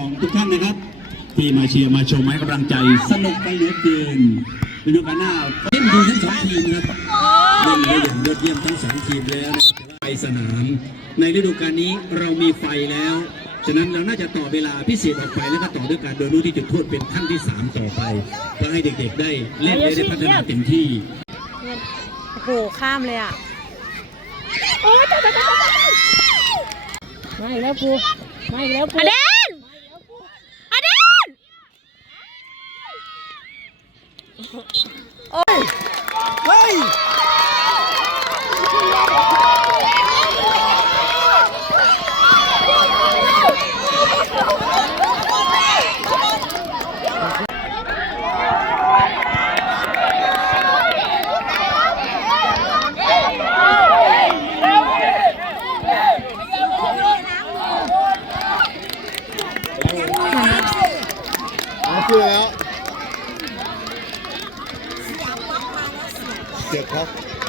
องทุกท่านนะครับ ที่มาเชียร์มาชมให้กำลังใจ สนุกกันเหลือเกินฤดูกาลหน้าเล่นดีทั้งสองทีมนะครับเล่นได้อย่างยอดเยี่ยมทั้งสองทีมแล้วนะครับแต่ว่าไปสนาม ในฤดูกาลนี้เรามีไฟแล้วฉะนั้นเราน่าจะต่อเวลาพิเศษออกไปแล้วก็ต่อด้วยการโดนลูกที่จุดโทษเป็นขั้นที่ 3 ต่อไปเพื่อให้เด็กๆได้เล่นและได้พัฒนาเต็มที่โอ้โหข้ามเลยอะมาอีกแล้วกูมาอีกแล้วกูอ Ôi! Hey! Thank you. Dirk Koch